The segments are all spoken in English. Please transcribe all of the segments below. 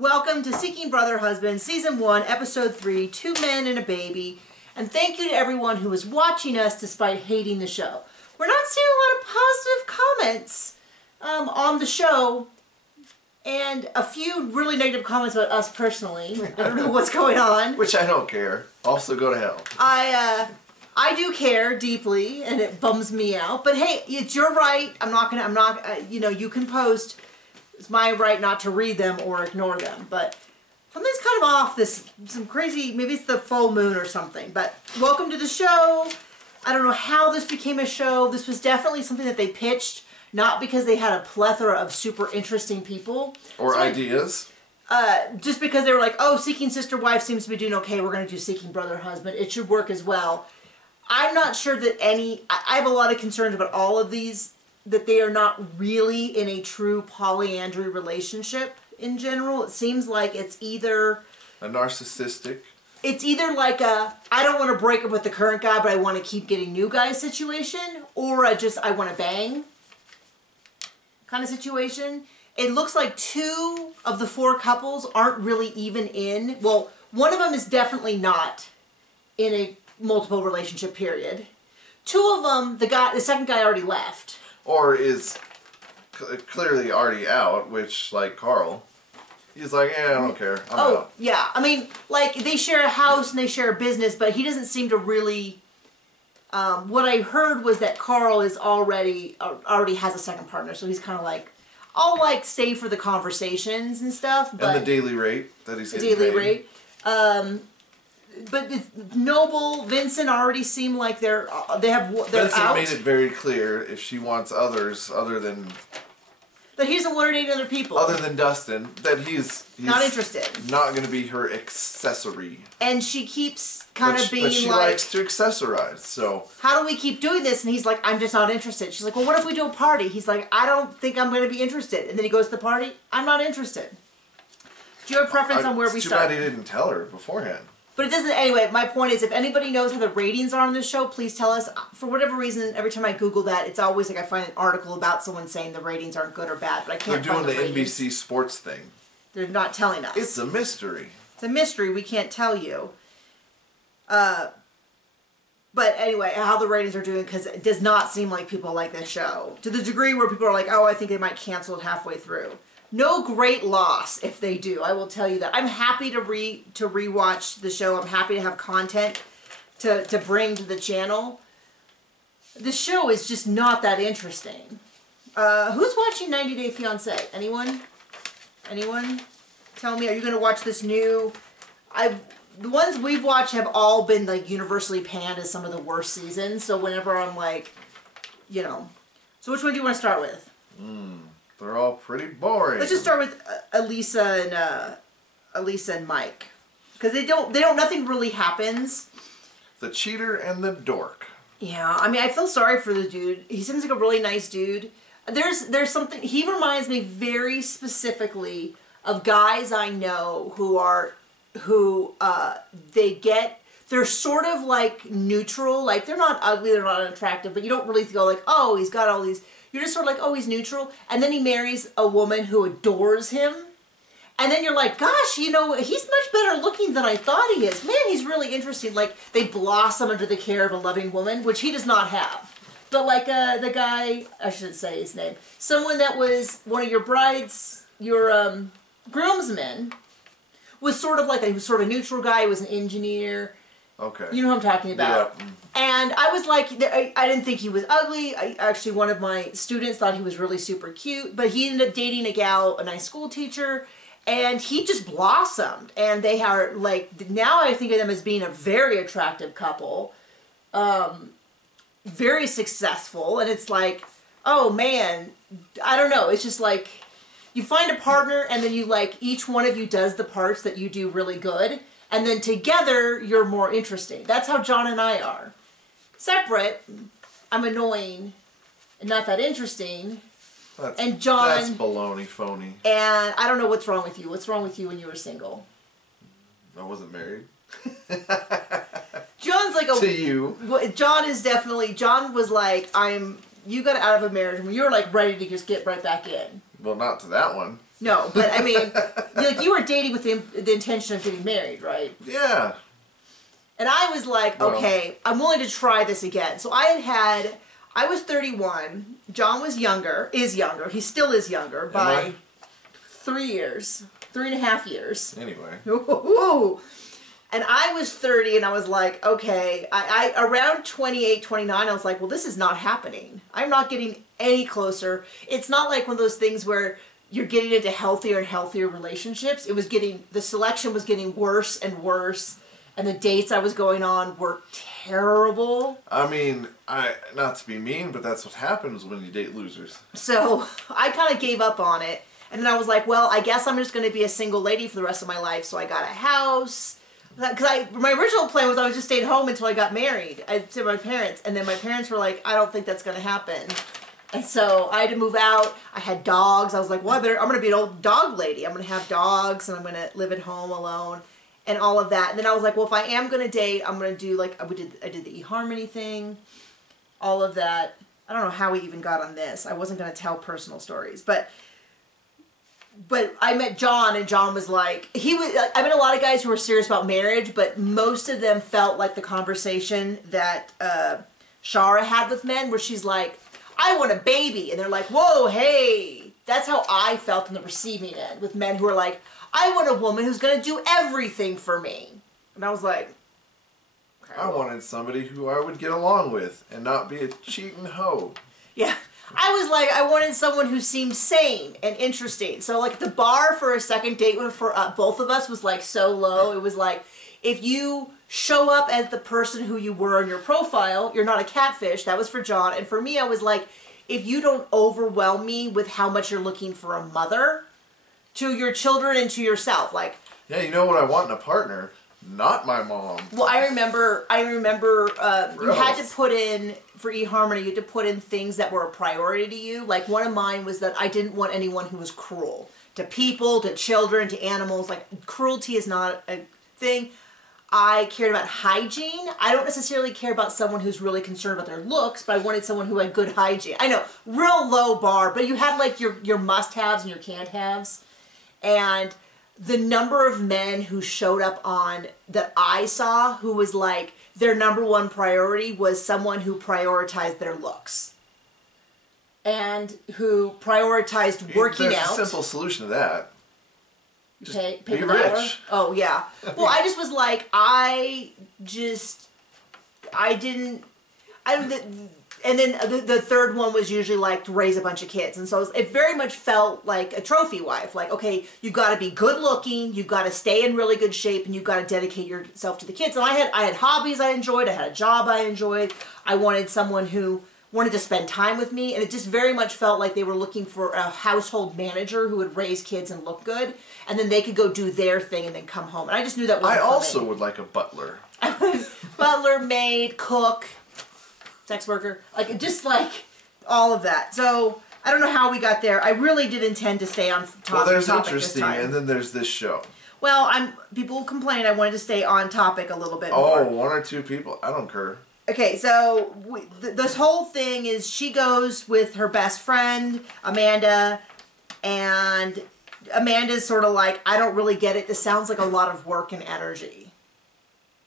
Welcome to Seeking Brother Husband, Season 1, Episode 3, 2 Men and a Baby. And thank you to everyone who is watching us despite hating the show. We're not seeing a lot of positive comments on the show, and a few really negative comments about us personally. I don't know what's going on. Which I don't care. Also go to hell. I do care deeply, and it bums me out. But hey, it's your right. You can post. It's my right not to read them or ignore them. But something's kind of off. Some crazy, maybe it's the full moon or something. But welcome to the show. I don't know how this became a show. This was definitely something that they pitched, not because they had a plethora of super interesting people. Or ideas. Just because they were like, oh, Seeking Sister Wife seems to be doing okay. We're going to do Seeking Brother Husband. It should work as well. I'm not sure that I have a lot of concerns about all of these, that they are not really in a true polyandry relationship in general. It seems like it's either a narcissistic. It's either like a, I don't want to break up with the current guy, but I want to keep getting new guys situation, or I want to bang kind of situation. It looks like 2 of the 4 couples aren't really even in, well, one of them is definitely not in a multiple relationship period. 2 of them, the second guy already left. Or is clearly already out, which, like Carl, he's like, yeah, I don't care, I'm out. Yeah, I mean, like, they share a house and they share a business, but he doesn't seem to really, what I heard was that Carl is already has a second partner, so he's kind of like, I'll, like, stay for the conversations and stuff, but... And the daily rate that he's getting paid. Daily rate. But it's Noble, Vincent already seem like they're Vincent out. made it very clear if she wants others other than... That he doesn't want her dating other people. Other than Dustin, that he's not interested. Not going to be her accessory. And she keeps kind of being like... But she likes to accessorize, so... How do we keep doing this? And he's like, I'm just not interested. She's like, well, what if we do a party? He's like, I don't think I'm going to be interested. And then he goes to the party. I'm not interested. Do you have a preference on where we start? It's too bad he didn't tell her beforehand. But it doesn't, anyway, my point is, if anybody knows how the ratings are on this show, please tell us. For whatever reason, every time I Google that, it's always like I find an article about someone saying the ratings aren't good or bad, but I can't find the ratings. They're doing the NBC sports thing. They're not telling us. It's a mystery. It's a mystery, we can't tell you. But anyway, how the ratings are doing, because it does not seem like people like this show. To the degree where people are like, oh, I think they might cancel it halfway through. No great loss if they do, I will tell you that. I'm happy to rewatch the show. I'm happy to have content to bring to the channel. The show is just not that interesting. Who's watching 90 Day Fiancé? Anyone? Anyone? Tell me, are you going to watch this new... The ones we've watched have all been like universally panned as some of the worst seasons, so whenever I'm like, you know... So which one do you want to start with? They're all pretty boring. Let's just start with Elisa and Mike, because nothing really happens. The cheater and the dork. Yeah, I mean, I feel sorry for the dude. He seems like a really nice dude. There's something, he reminds me very specifically of guys I know they're sort of like neutral, like they're not ugly, they're not unattractive, but you don't really go like, oh, he's got all these. You're just sort of like, oh, he's neutral. And then he marries a woman who adores him. And then you're like, gosh, you know, he's much better looking than I thought he is. Man, he's really interesting. Like, they blossom under the care of a loving woman, which he does not have. But like the guy, I shouldn't say his name, someone that was one of your brides, your groomsmen, was sort of like he was sort of a neutral guy. He was an engineer. Okay. You know who I'm talking about. Yeah. And I was like, I didn't think he was ugly. Actually, one of my students thought he was really super cute. But he ended up dating a gal, a nice school teacher, and he just blossomed. And they are like, now I think of them as being a very attractive couple. Very successful. And it's like, oh man, I don't know. It's just like, you find a partner and then you like, each one of you does the parts that you do really good. And then together, you're more interesting. That's how John and I are. Separate, I'm annoying and not that interesting. And John... That's baloney, phony. And I don't know what's wrong with you. What's wrong with you when you were single? I wasn't married. John's like a... To you. John is definitely... John was like, you got out of a marriage when you were like ready to just get right back in. Well, not to that one. No, but I mean, you were dating with the intention of getting married, right? Yeah. And I was like, okay, I'm willing to try this again. So I was 31. John was younger, he still is younger by 3 years, 3.5 years. Anyway. Ooh. And I was 30 and I was like, okay, I around 28, 29, I was like, well, this is not happening. I'm not getting any closer. It's not like one of those things where you're getting into healthier and healthier relationships. The selection was getting worse and worse. And the dates I was going on were terrible. I mean, not to be mean, but that's what happens when you date losers. So I kind of gave up on it. And then I was like, well, I guess I'm just going to be a single lady for the rest of my life. So I got a house. Because my original plan was I was just staying home until I got married to my parents. And then my parents were like, I don't think that's going to happen. And so I had to move out. I had dogs. I was like, well, I'm going to be an old dog lady. I'm going to have dogs and I'm going to live at home alone and all of that. And then I was like, well, if I am going to date, I'm going to do like, I did the eHarmony thing, all of that. I don't know how we even got on this. I wasn't going to tell personal stories, but I met John, and John was like, I met a lot of guys who were serious about marriage, but most of them felt like the conversation that Chara had with men, where she's like, I want a baby. And they're like, whoa, hey. That's how I felt in the receiving end with men who are like, I want a woman who's going to do everything for me. And I was like, okay, I wanted somebody who I would get along with and not be a cheating hoe. Yeah. I was like, I wanted someone who seemed sane and interesting. So like the bar for a second date for both of us was like so low. It was like, if you show up as the person who you were on your profile, you're not a catfish. That was for John. And for me, I was like, if you don't overwhelm me with how much you're looking for a mother to your children and to yourself. Like, yeah, you know what I want in a partner? Not my mom. Well, I remember you had to put in, for eHarmony, you had to put in things that were a priority to you. Like, one of mine was that I didn't want anyone who was cruel. To people, to children, to animals. Like, cruelty is not a thing. I cared about hygiene. I don't necessarily care about someone who's really concerned about their looks, but I wanted someone who had good hygiene. I know, real low bar, but you had, like, your must-haves and your can't-haves. And the number of men who showed up on that I saw who was like their number one priority was someone who prioritized their looks and who prioritized working out. There's a simple solution to that. Just pay be the rich. dollar. Oh yeah. Well, I just was like, and then the third one was usually like to raise a bunch of kids. And so it very much felt like a trophy wife. Like, okay, you've got to be good looking, you've got to stay in really good shape, and you've got to dedicate yourself to the kids. And I had hobbies I enjoyed, I had a job I enjoyed. I wanted someone who wanted to spend time with me. And it just very much felt like they were looking for a household manager who would raise kids and look good. And then they could go do their thing and then come home. And I just knew that wasn't I for also me. would like a butler. Butler, maid, cook, sex worker, like just like all of that. So I don't know how we got there. I really did intend to stay on topic. Well, there's topic interesting, this time. and then there's this show. Well, people complain I wanted to stay on topic a little bit more. Oh, one or two people. I don't care. Okay, so this whole thing is she goes with her best friend, Amanda, and Amanda's sort of like, I don't really get it. This sounds like a lot of work and energy.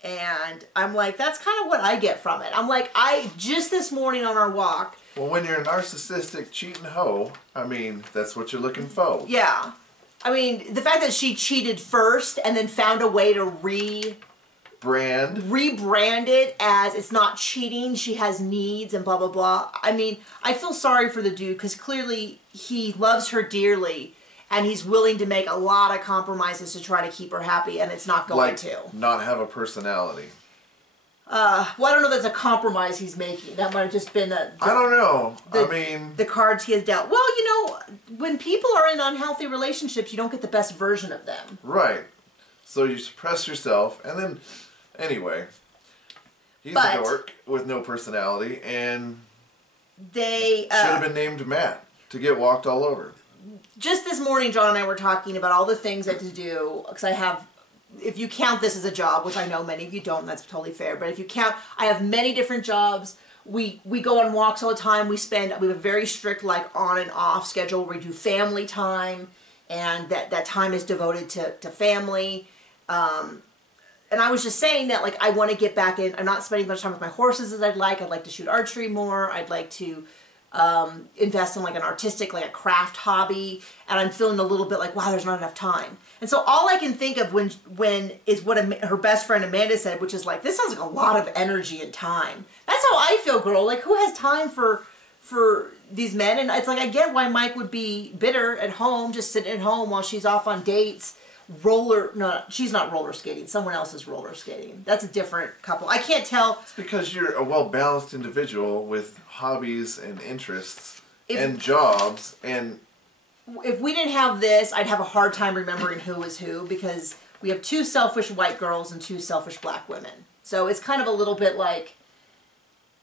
And I'm like, that's kind of what I get from it. I'm like, just this morning on our walk. Well, when you're a narcissistic cheating hoe, I mean, that's what you're looking for. Yeah. I mean, the fact that she cheated first and then found a way to rebrand it as it's not cheating, she has needs and blah, blah, blah. I mean, I feel sorry for the dude because clearly he loves her dearly. And he's willing to make a lot of compromises to try to keep her happy, and it's not going to. Not have a personality. Well, I don't know if that's a compromise he's making. That might have just been I don't know. The cards he has dealt. Well, you know, when people are in unhealthy relationships, you don't get the best version of them. Right. So you suppress yourself, and then, anyway, he's a dork with no personality, and they should have been named Matt to get walked all over. Just this morning, John and I were talking about all the things I have to do, because I have, if you count this as a job, which I know many of you don't, and that's totally fair, but if you count, I have many different jobs. We go on walks all the time. We have a very strict, like, on and off schedule where we do family time, and that time is devoted to family. And I was just saying that, like, I want to get back in. I'm not spending as much time with my horses as I'd like. I'd like to shoot archery more. I'd like to invest in, like, an artistic, like, a craft hobby. And I'm feeling a little bit like, wow, there's not enough time. And so all I can think of when is what her best friend Amanda said, which is like, this sounds like a lot of energy and time. That's how I feel, girl. Like, who has time for these men? And it's like, I get why Mike would be bitter at home, just sitting at home while she's off on dates. No, she's not roller skating. Someone else is roller skating. That's a different couple. I can't tell. It's because you're a well-balanced individual with hobbies and interests and jobs. And if we didn't have this, I'd have a hard time remembering who is who, because we have 2 selfish white girls and 2 selfish black women. So it's kind of a little bit like,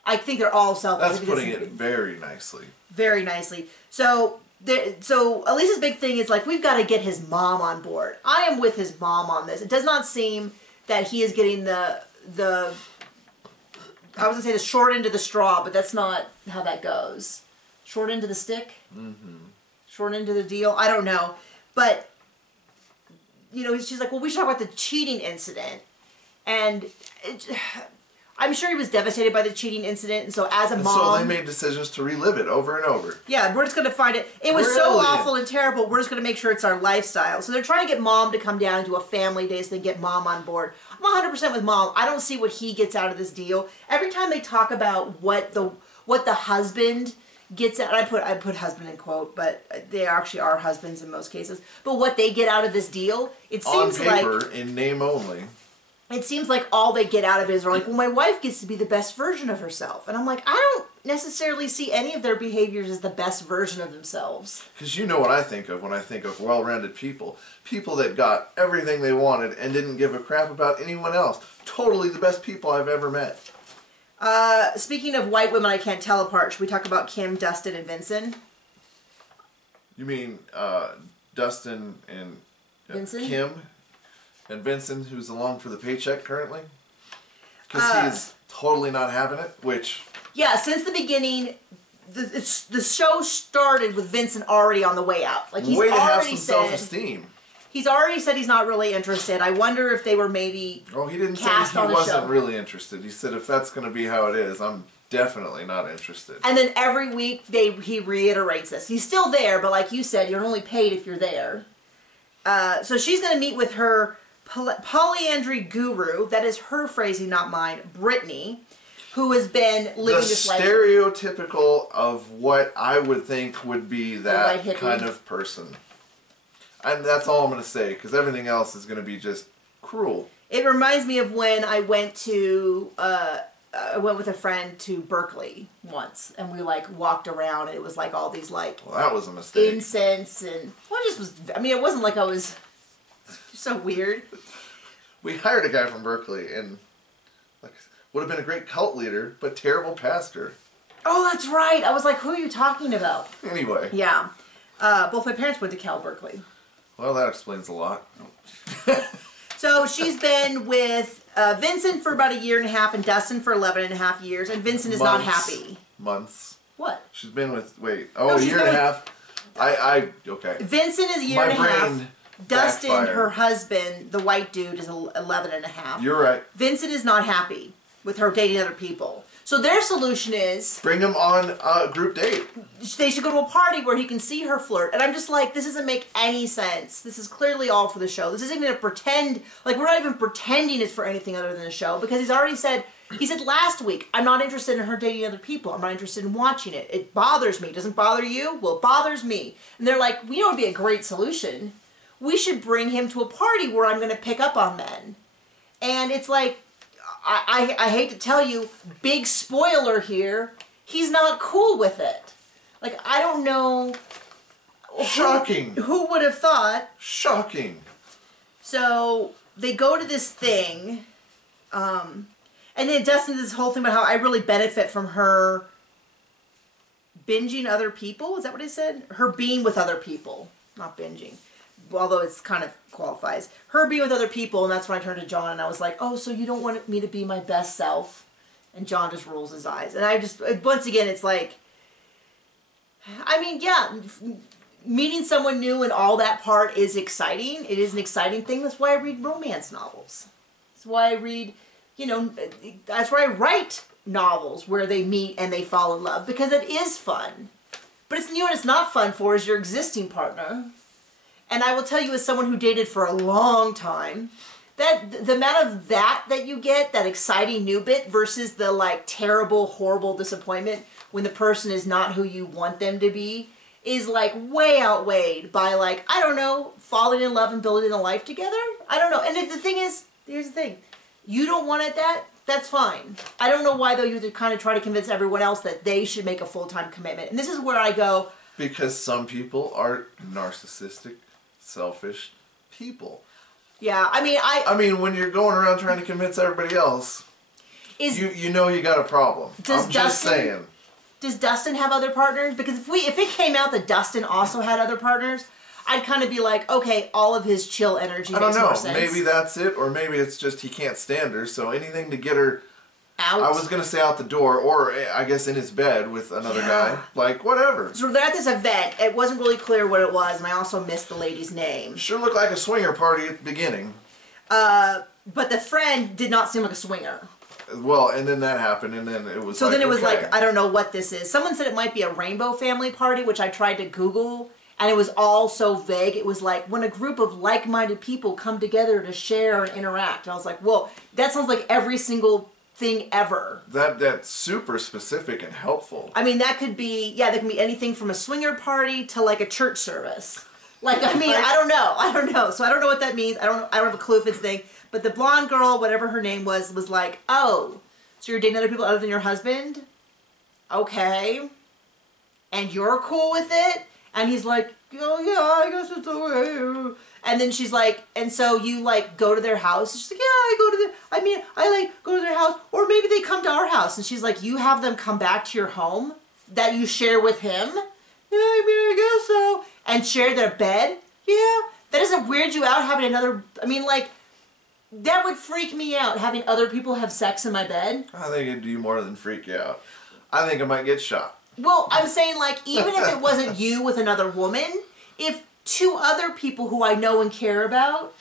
I think they're all selfish. That's putting it very nicely. Very nicely. So Elisa's big thing is, like, we've got to get his mom on board. I am with his mom on this. It does not seem that he is getting the I was going to say the short end of the straw, but that's not how that goes. Short end of the stick? Mm-hmm. Short end of the deal? I don't know. But, you know, she's like, well, we should talk about the cheating incident. And I'm sure he was devastated by the cheating incident, and so as a mom... so they made decisions to relive it over and over. Yeah, we're just going to find it. It was so awful and terrible, we're just going to make sure it's our lifestyle. So they're trying to get mom to come down and do a family day so they get mom on board. I'm 100% with mom. I don't see what he gets out of this deal. Every time they talk about what the husband gets out... I put husband in quote, but they actually are husbands in most cases. But what they get out of this deal, it seems like... On paper, in name only... It seems like all they get out of it is, they're like, well, my wife gets to be the best version of herself. And I'm like, I don't necessarily see any of their behaviors as the best version of themselves. Because you know what I think of when I think of well-rounded people. People that got everything they wanted and didn't give a crap about anyone else. Totally the best people I've ever met. Speaking of white women I can't tell apart, should we talk about Kim, Dustin, and Vinson? You mean Dustin and Vinson? Kim? And Vinson, who's along for the paycheck currently? Because he's totally not having it, which... Yeah, since the beginning, the show started with Vinson already on the way out. Like, he's way to have already some said... self-esteem. He's already said he's not really interested. I wonder if they were maybe Oh, he didn't say he wasn't really interested. He said, if that's going to be how it is, I'm definitely not interested. And then every week he reiterates this. He's still there, but like you said, you're only paid if you're there. So she's going to meet with her... polyandry guru, that is her phrasing, not mine, Brittany, who has been living this life. The stereotypical of what I would think would be that kind of person. And that's all I'm going to say, because everything else is going to be just cruel. It reminds me of when I went with a friend to Berkeley once, and we like walked around, and it was like all these like... Well, that was a mistake. Incense, and... Well, it just was... I mean, it wasn't like I was... So weird. We hired a guy from Berkeley, and like would have been a great cult leader, but terrible pastor. Oh, that's right. I was like, who are you talking about? Anyway. Yeah. Both my parents went to Cal Berkeley. Well, that explains a lot. So she's been with Vincent for about 1.5 years and Dustin for 11.5 years, and Vincent is not happy. Months. What? She's been with, a year and a half. Okay. Vincent is 1.5 years. Dustin, backfired. her husband, the white dude, is 11.5. You're right. Vincent is not happy with her dating other people. So their solution is... bring him on a group date. They should go to a party where he can see her flirt. And I'm just like, this doesn't make any sense. This is clearly all for the show. This isn't even a pretend... Like, we're not even pretending it's for anything other than a show. Because he's already said... He said last week, I'm not interested in her dating other people. I'm not interested in watching it. It bothers me. It doesn't bother you? Well, it bothers me. And they're like, we know it would be a great solution. We should bring him to a party where I'm going to pick up on men. And it's like, I hate to tell you, big spoiler here, he's not cool with it. Like, I don't know... Shocking. Who would have thought? Shocking. So, they go to this thing, and then Dustin does this whole thing about how I really benefit from her binging other people. Is that what he said? Her being with other people. Not binging. Although it's kind of qualifies. Her being with other people, and that's when I turned to John and I was like, oh, so you don't want me to be my best self? And John just rolls his eyes. And I just, once again, it's like, I mean, yeah, meeting someone new and all that part is exciting. It is an exciting thing. That's why I read romance novels. That's why I read, that's why I write novels where they meet and they fall in love, because it is fun. But it's, what it's not fun for is your existing partner. And I will tell you, as someone who dated for a long time, that the amount of that you get, that exciting new bit versus the like terrible, horrible disappointment when the person is not who you want them to be, is like way outweighed by like, I don't know, falling in love and building a life together. I don't know. And the thing is, here's the thing. You don't want it that's fine. I don't know why though you have to kind of try to convince everyone else that they should make a full-time commitment. And this is where I go. Because some people are narcissistic, selfish people. Yeah, I mean, when you're going around trying to convince everybody else, you know you got a problem. I'm just saying. Does Dustin have other partners? Because if it came out that Dustin also had other partners, I'd kind of be like, okay, all of his chill energy makes more sense. Maybe that's it, or maybe it's just he can't stand her, so anything to get her out. I was going to say out the door, or I guess in his bed with another guy. Like, whatever. So they're at this event. It wasn't really clear what it was, and I also missed the lady's name. Sure looked like a swinger party at the beginning. But the friend did not seem like a swinger. Well, and then that happened, and then it was so then it was like, I don't know what this is. Someone said it might be a rainbow family party, which I tried to Google, and it was all so vague. It was like when a group of like-minded people come together to share and interact. And I was like, whoa, that sounds like every single thing ever. That's super specific and helpful. I mean, that could be, that can be anything from a swinger party to like a church service. Like, I mean, I don't know. So I don't know what that means. I don't have a clue if it's a thing. But the blonde girl, whatever her name was like, oh, so you're dating other people other than your husband? Okay. And you're cool with it? And he's like, oh yeah, I guess it's okay. And then she's like, and so you like go to their house? And she's like, yeah, I like go to their house. Or maybe they come to our house. And she's like, you have them come back to your home that you share with him? Yeah, I guess so. And share their bed? Yeah. That doesn't weird you out having another, that would freak me out, having other people have sex in my bed. I think it'd do more than freak you out. I think I might get shot. Well, I'm saying, like, even if it wasn't you with another woman, if two other people who I know and care about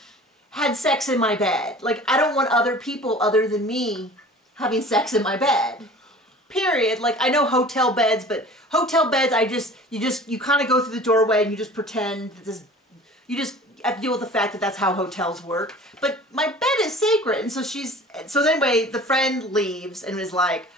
had sex in my bed, like, I don't want other people other than me having sex in my bed. Period. Like, I know hotel beds, but hotel beds, you kind of go through the doorway and you just pretend that you just have to deal with the fact that that's how hotels work. But my bed is sacred. And so anyway, the friend leaves and is like,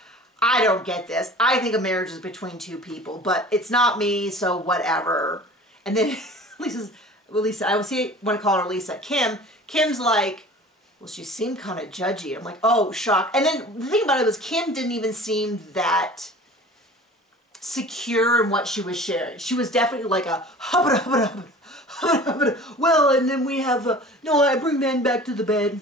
I don't get this. I think a marriage is between two people, but it's not me, so whatever. And then Lisa, I want to call her Lisa. Kim's like, well, she seemed kind of judgy. I'm like, oh, shock. And then the thing about it was Kim didn't even seem that secure in what she was sharing. She was definitely like a hubba hubba hubba. Well, and then we have no, I bring men back to the bed.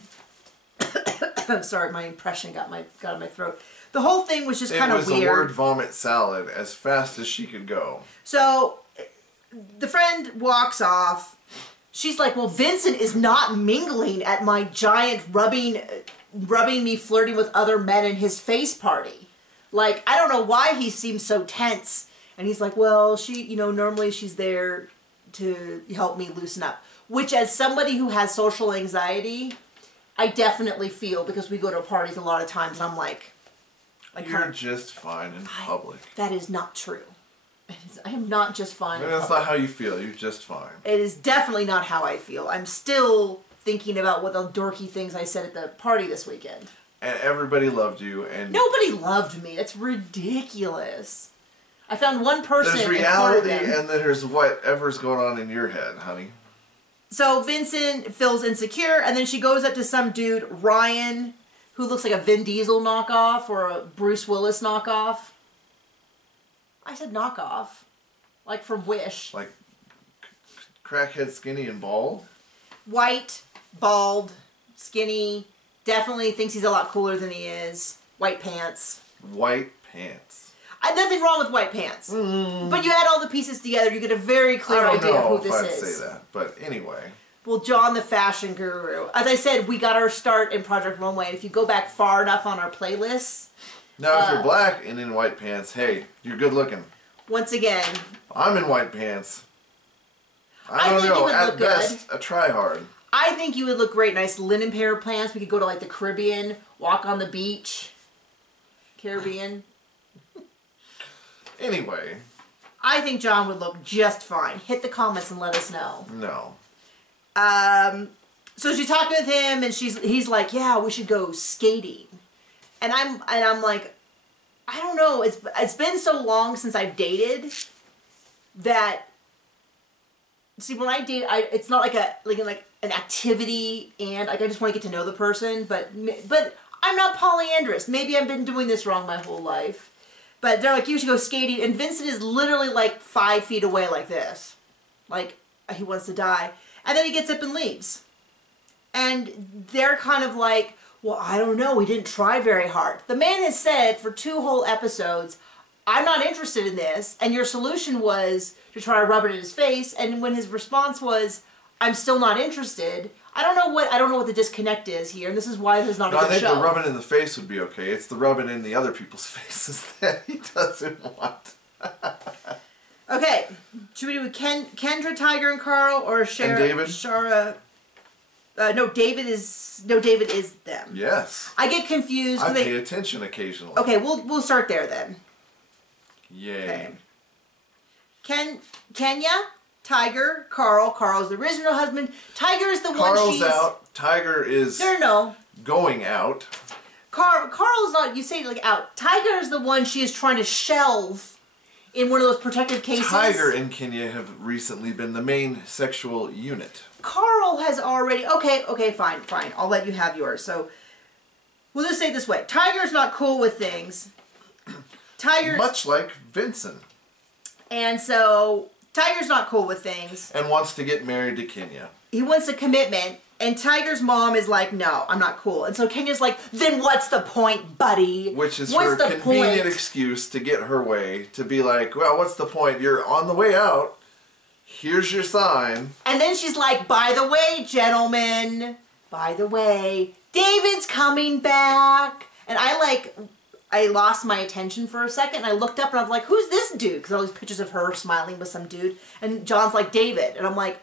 I'm sorry, my impression got in my throat. The whole thing was just kind of weird. It was a word vomit salad as fast as she could go. So the friend walks off. She's like, well, Vincent is not mingling at my giant rubbing me flirting with other men in his face party. Like, I don't know why he seems so tense. And he's like, well, she, normally she's there to help me loosen up. Which, as somebody who has social anxiety, I definitely feel, because we go to parties a lot of times and I'm like, you're just fine in public. That is not true. I am not just fine. Maybe that's not how you feel. You're just fine. It is definitely not how I feel. I'm still thinking about what the dorky things I said at the party this weekend. And everybody loved you. And nobody loved me. That's ridiculous. I found one person. There's reality and there's whatever's going on in your head, honey. So Vincent feels insecure, and then she goes up to some dude, Ryan, who looks like a Vin Diesel knockoff or a Bruce Willis knockoff. I said knockoff. Like from Wish. Like crackhead, skinny, and bald? White, bald, skinny. Definitely thinks he's a lot cooler than he is. White pants. White pants. Nothing wrong with white pants. But you add all the pieces together, you get a very clear idea of who this is. I don't know if I'd say that, but anyway. Well, John the fashion guru. As I said, we got our start in Project Runway. And if you go back far enough on our playlists. Now, if you're black and in white pants, hey, you're good looking. Once again. I'm in white pants. I don't know. At best, a try-hard. I think you would look great. Nice linen pair of pants. We could go to like the Caribbean, walk on the beach. Caribbean. Anyway. I think John would look just fine. Hit the comments and let us know. No. So she's talking with him, and he's like, "Yeah, we should go skating." And I'm like, I don't know. It's been so long since I've dated that. See, when I date, it's not like an activity, and like I just want to get to know the person. But I'm not polyandrous. Maybe I've been doing this wrong my whole life. But they're like, you should go skating, and Vincent is literally like 5 feet away, like this, like he wants to die. And then he gets up and leaves. And they're kind of like, well, I don't know. We didn't try very hard. The man has said for 2 whole episodes, I'm not interested in this. And your solution was to try to rub it in his face. And when his response was, I'm still not interested. I don't know what the disconnect is here. And this is why this is not a good show. I think the rubbing in the face would be okay. It's the rubbing in the other people's faces that he doesn't want. Okay. Should we do Kendra, Tiger, and Carl, or and David? Chara? No, David is them. Yes. I get confused. I pay attention occasionally. Okay, we'll start there then. Yay. Okay. Kenya, Tiger, Carl. Carl's the original husband. Tiger is the one Carl's out. Tiger is going out. Carl's not. You say like out. Tiger is the one she is trying to shelve in one of those protective cases. Tiger and Kenya have recently been the main sexual unit. Carl has already... Okay, fine. I'll let you have yours. So, we'll just say it this way. Tiger's not cool with things. Tiger's... Much like Vinson. And so, Tiger's not cool with things. And wants to get married to Kenya. He wants a commitment. And Tiger's mom is like, no, I'm not cool. And so Kenya's like, then what's the point, buddy? Which is her convenient excuse to get her way. To be like, well, what's the point? You're on the way out. Here's your sign. And then she's like, by the way, gentlemen, by the way, David's coming back. And I lost my attention for a second. And I looked up and I was like, who's this dude? Because all these pictures of her smiling with some dude. And John's like, David. And I'm like,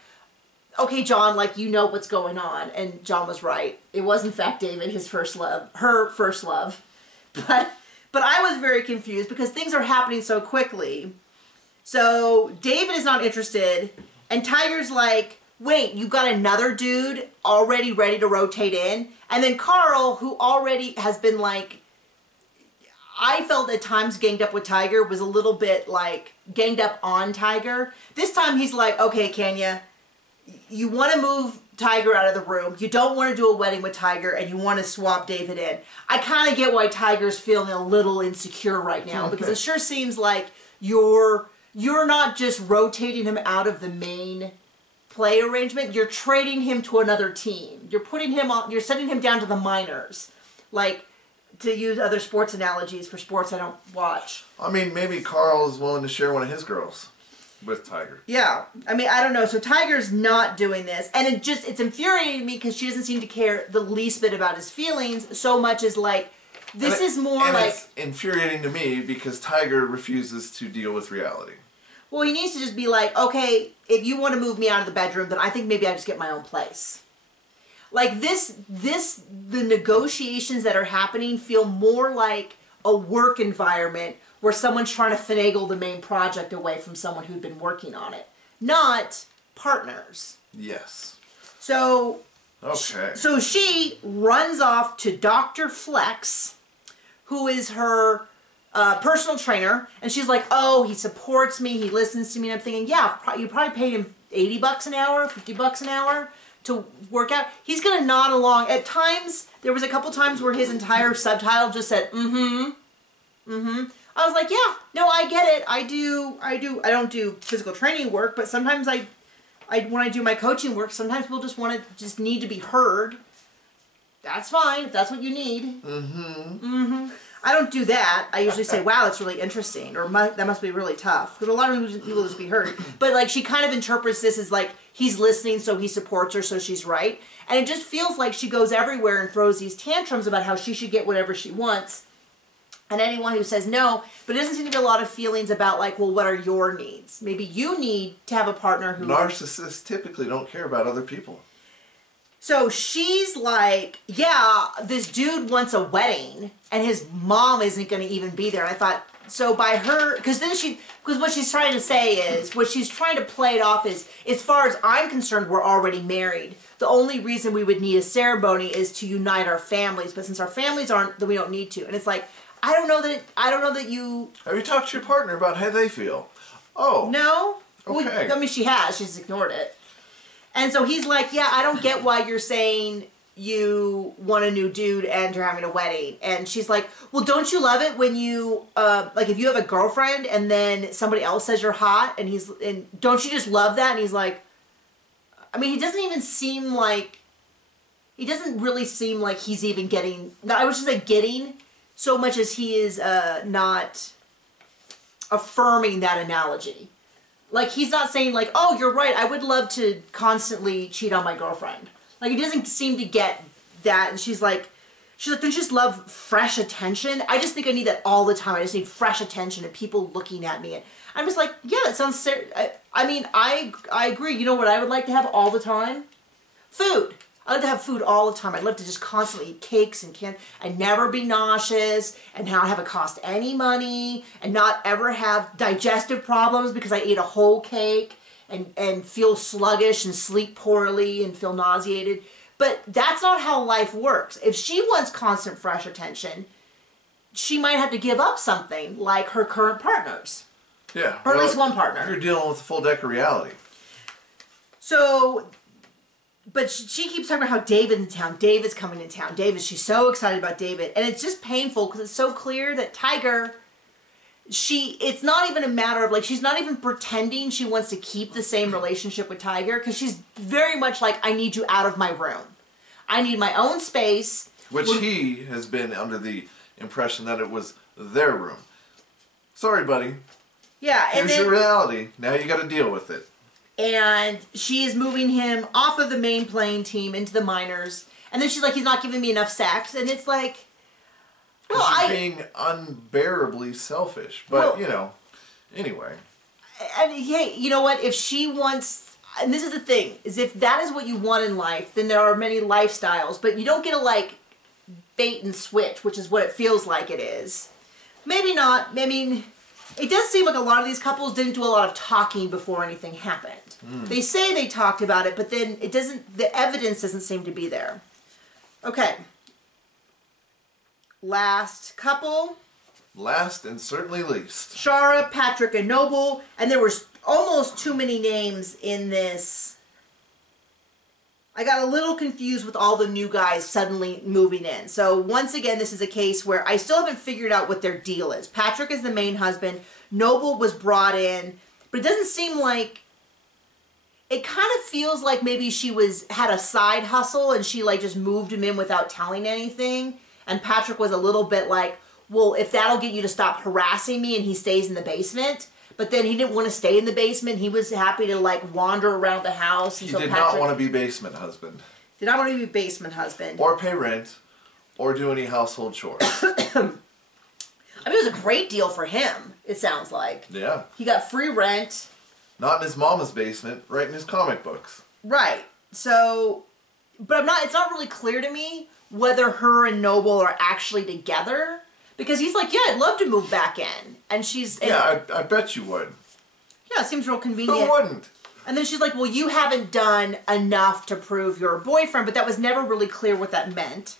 okay, John, like, you know what's going on. And John was right. It was, in fact, David, his first love, her first love. But I was very confused because things are happening so quickly. So David is not interested, and Tiger's like, wait, you got another dude already ready to rotate in? And then Carl, who already has been like, I felt at times ganged up with Tiger, was a little bit like ganged up on Tiger. This time he's like, okay, Kenya, you want to move Tiger out of the room. You don't want to do a wedding with Tiger, and you want to swap David in. I kind of get why Tiger's feeling a little insecure right now, because it sure seems like you're not just rotating him out of the main play arrangement. You're trading him to another team. You're putting him on. You're sending him down to the minors, like, to use other sports analogies for sports I don't watch. I mean, maybe Carl is willing to share one of his girls with Tiger. Yeah, I mean, I don't know. So Tiger's not doing this, and it's infuriating me because she doesn't seem to care the least bit about his feelings so much as like. It's infuriating to me because Tiger refuses to deal with reality. Well, he needs to just be like, okay, if you want to move me out of the bedroom, then I think maybe I just get my own place. Like the negotiations that are happening feel more like a work environment where someone's trying to finagle the main project away from someone who'd been working on it, not partners. Yes. So, okay. So she runs off to Dr. Flex, who is her personal trainer, and she's like, oh, he supports me, he listens to me, and I'm thinking, yeah, you probably paid him $80 an hour, $50 an hour to work out. He's gonna nod along. At times, there was a couple times where his entire subtitle just said, I was like, yeah, no, I get it. I don't do physical training work, but sometimes when I do my coaching work, sometimes people just need to be heard. That's fine, if that's what you need. I don't do that. I usually say, wow, that's really interesting, or that must be really tough. Because a lot of people just be heard. But like, she kind of interprets this as like, he's listening, so he supports her, so she's right. And it just feels like she goes everywhere and throws these tantrums about how she should get whatever she wants. And anyone who says no, but it doesn't seem to be a lot of feelings about like, well, what are your needs? Maybe you need to have a partner who... Narcissists typically don't care about other people. So she's like, yeah, this dude wants a wedding and his mom isn't going to even be there. I thought, so by her, because what she's trying to say is, what she's trying to play it off is, as far as I'm concerned, we're already married. The only reason we would need a ceremony is to unite our families. But since our families aren't, then we don't need to. And it's like, I don't know that you... Have you talked to your partner about how they feel? Oh. No. Okay. Well, I mean, she has. She's ignored it. And so he's like, yeah, I don't get why you're saying you want a new dude and you're having a wedding. And she's like, well, don't you love it when you, like if you have a girlfriend and then somebody else says you're hot and don't you just love that? And he's like, I mean, he doesn't really seem like he's even getting, I would just say getting so much as he is not affirming that analogy. Like, he's not saying, like, oh, you're right, I would love to constantly cheat on my girlfriend. Like, he doesn't seem to get that. And she's like, don't you just love fresh attention? I just think I need that all the time. I just need fresh attention and people looking at me. And I'm just like, yeah, that sounds I mean, I agree. You know what I would like to have all the time? Food. I like to have food all the time. I'd love to just constantly eat cakes and candy and never be nauseous and not have it cost any money and not ever have digestive problems because I ate a whole cake and feel sluggish and sleep poorly and feel nauseated. But that's not how life works. If she wants constant fresh attention, she might have to give up something like her current partners. Yeah. Or at least one partner. You're dealing with a full deck of reality. So... But she keeps talking about how David's in town. David's coming in town. She's so excited about David. And it's just painful because it's so clear that Tiger, it's not even a matter of, like, she's not even pretending she wants to keep the same relationship with Tiger because she's very much like, I need you out of my room. I need my own space. Which he has been under the impression that it was their room. Sorry, buddy. Yeah. Here's your reality. Now you got to deal with it. And she is moving him off of the main playing team into the minors. And then she's like, he's not giving me enough sex. And it's like, well, she's being unbearably selfish. But, you know, anyway. And hey, you know what? If she wants, and this is the thing, is if that is what you want in life, then there are many lifestyles. But you don't get to, like, bait and switch, which is what it feels like it is. Maybe not. I mean... It does seem like a lot of these couples didn't do a lot of talking before anything happened. They say they talked about it, but then it doesn't, the evidence doesn't seem to be there. Okay. Last couple. Last and certainly least. Chara, Patrick, and Noble. And there was almost too many names in this. I got a little confused with all the new guys suddenly moving in. So once again, this is a case where I still haven't figured out what their deal is. Patrick is the main husband. Noble was brought in, but it doesn't seem like, it kind of feels like maybe she had a side hustle and she like just moved him in without telling anything. And Patrick was a little bit like, well, if that'll get you to stop harassing me, and he stays in the basement. But then he didn't want to stay in the basement. He was happy to, like, wander around the house. He did not want to be basement husband. Did not want to be basement husband. Or pay rent. Or do any household chores. I mean, it was a great deal for him, it sounds like. Yeah. He got free rent. Not in his mama's basement, right in his comic books. Right. So, but it's not really clear to me whether her and Noble are actually together. Because he's like, yeah, I'd love to move back in. And she's... Yeah, I bet you would. Yeah, it seems real convenient. Who wouldn't? And then she's like, well, you haven't done enough to prove you're a boyfriend, but that was never really clear what that meant.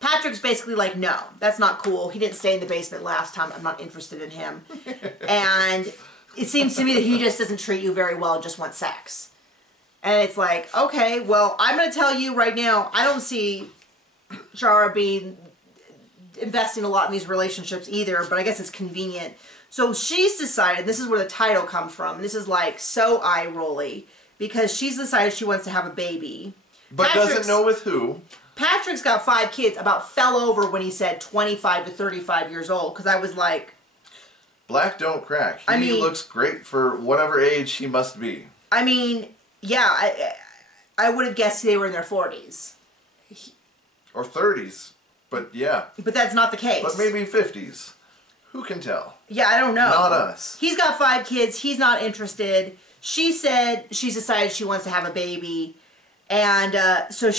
Patrick's basically like, no, that's not cool. He didn't stay in the basement last time. I'm not interested in him. And it seems to me that he just doesn't treat you very well and just wants sex. And it's like, okay, well, I'm going to tell you right now, I don't see Chara investing a lot in these relationships either, but I guess it's convenient. So she's decided, this is where the title comes from, and this is like so eye-rolly, because she's decided she wants to have a baby. But doesn't know with who. Patrick's got 5 kids, about fell over when he said 25 to 35 years old, because I was like... Black don't crack. He looks great for whatever age he must be. I mean, yeah, I would have guessed they were in their 40s. Or 30s. But yeah. But that's not the case. But maybe 50s. Who can tell? Yeah, I don't know. Not us. He's got 5 kids. He's not interested. She said she's decided she wants to have a baby. And so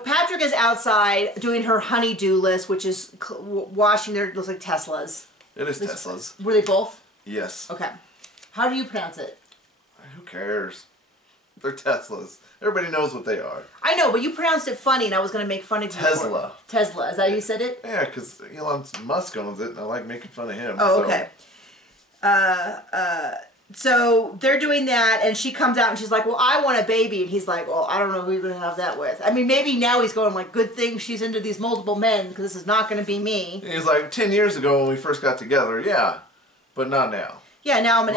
Patrick is outside doing her honey-do list, which is washing their, looks like Teslas. It is Teslas. Were they both? Yes. Okay. How do you pronounce it? Who cares? They're Teslas. Everybody knows what they are. I know, but you pronounced it funny, and I was going to make fun of you. Tesla. Tesla. Is that how you said it? Yeah, because Elon Musk owns it, and I like making fun of him. Oh, okay. So they're doing that, and she comes out, and she's like, well, I want a baby. And he's like, well, I don't know who you're going to have that with. I mean, maybe now he's going like, good thing she's into these multiple men, because this is not going to be me. And he's like, 10 years ago when we first got together, yeah, but not now. Yeah, now I'm an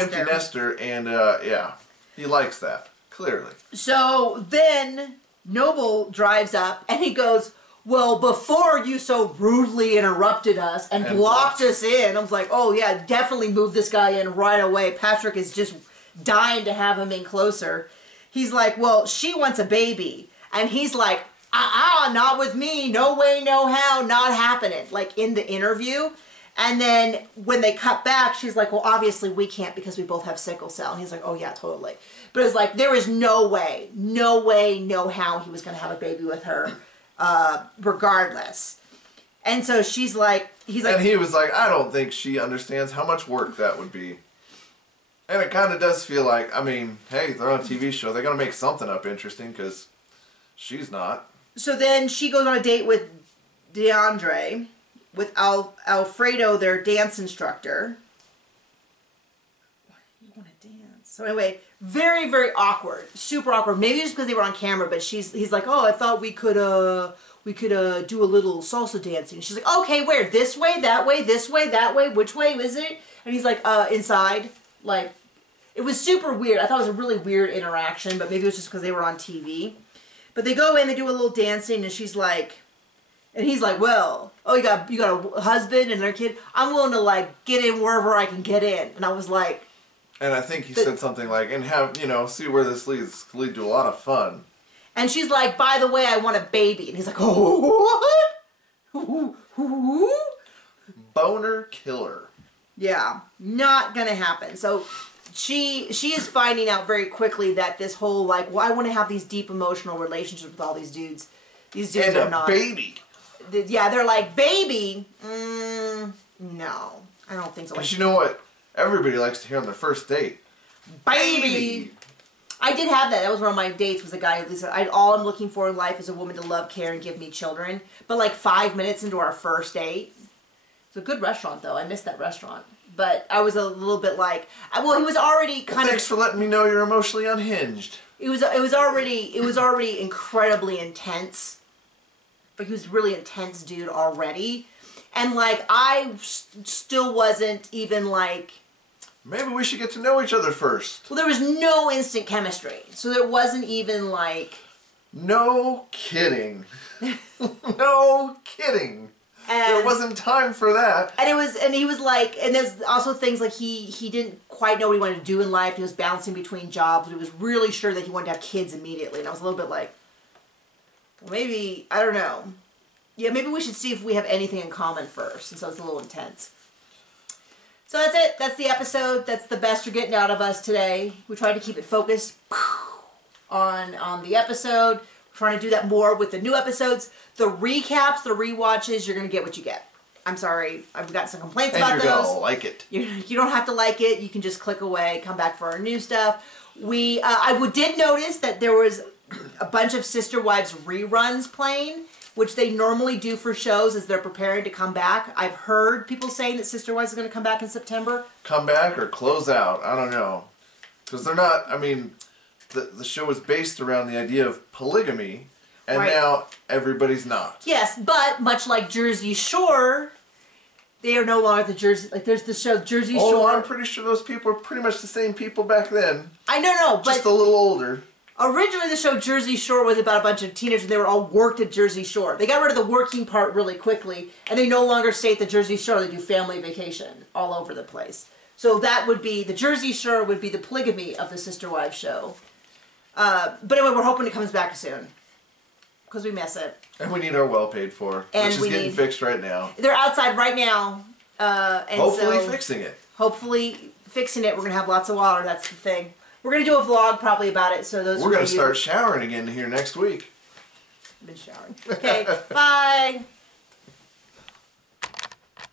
empty nester. And yeah, he likes that, clearly. So then Noble drives up, and he goes, well, before you so rudely interrupted us and blocked us in, I was like, oh yeah, definitely move this guy in right away. Patrick is just dying to have him in closer. He's like, well, she wants a baby. And he's like, not with me. No way, no how, not happening. Like in the interview. And then when they cut back, she's like, well, obviously we can't because we both have sickle cell. And he's like, oh yeah, totally. But it's like, there is no way, no how he was going to have a baby with her. Regardless. And so he's like, and he was like, I don't think she understands how much work that would be. And it kind of does feel like, I mean, hey, they're on a TV show, they're going to make something up interesting because she's not. So then she goes on a date with DeAndre, with Alfredo, their dance instructor. You want to dance? So anyway, very, very awkward. Super awkward. Maybe just because they were on camera, but he's like, oh, I thought we could do a little salsa dancing. She's like, okay, where? This way, that way, this way, that way, which way is it? And he's like, inside. Like, it was super weird. I thought it was a really weird interaction, but maybe it was just because they were on TV. But they go in, they do a little dancing, and she's like, and he's like, well, oh, you got a husband and their kid? I'm willing to, like, get in wherever I can get in. And I was like, and I think he said something like, and have, see where this leads. Lead to a lot of fun. And she's like, by the way, I want a baby. And he's like, oh, what? Boner killer. Yeah, not going to happen. So she is finding out very quickly that this whole, like, well, I want to have these deep emotional relationships with all these dudes. These dudes and are not. Baby. Yeah, they're like, baby? No, I don't think so. Because you know what? Everybody likes to hear on their first date. Baby! I did have that. That was one of my dates, was a guy who said, all I'm looking for in life is a woman to love, care, and give me children. But like 5 minutes into our first date. It's a good restaurant, though. I missed that restaurant. But I was a little bit like, well, he was already kind of... Thanks for letting me know you're emotionally unhinged. It was already incredibly intense. But he was a really intense dude already. And like, I still wasn't even like... Maybe we should get to know each other first. Well, there was no instant chemistry. So there wasn't even like... No kidding. No kidding. And there wasn't time for that. And he was like, and there's also things like he didn't quite know what he wanted to do in life. He was bouncing between jobs. He was really sure that he wanted to have kids immediately. And I was a little bit like, well, maybe, I don't know. Yeah, maybe we should see if we have anything in common first. And so it's a little intense. So that's it. That's the episode. That's the best you're getting out of us today. We tried to keep it focused on the episode. We're trying to do that more with the new episodes. The recaps, the rewatches, you're going to get what you get. I'm sorry. I've got some complaints about those. And you're going to like it. You don't have to like it. You can just click away, come back for our new stuff. I did notice that there was a bunch of Sister Wives reruns playing, which they normally do for shows as they're preparing to come back. I've heard people saying that Sister Wives is going to come back in September. Come back or close out. I don't know. Because they're not, I mean, the show is based around the idea of polygamy, and now everybody's not. Yes, but much like Jersey Shore, they are no longer the Jersey, like there's the show Jersey Shore. Oh, I'm pretty sure those people are pretty much the same people back then. I don't know, but... Just a little older. Originally, the show Jersey Shore was about a bunch of teenagers, and they were all worked at Jersey Shore. They got rid of the working part really quickly, and they no longer stay at the Jersey Shore. They do family vacation all over the place. So that would be, the Jersey Shore would be the polygamy of the Sister Wives show. But anyway, we're hoping it comes back soon. Because we miss it. And we need our well paid for. And which is getting fixed right now. They're outside right now. And hopefully fixing it. Hopefully fixing it. We're going to have lots of water. That's the thing. We're going to do a vlog probably about it. So we're going to start showering again here next week. I've been showering. Okay, bye.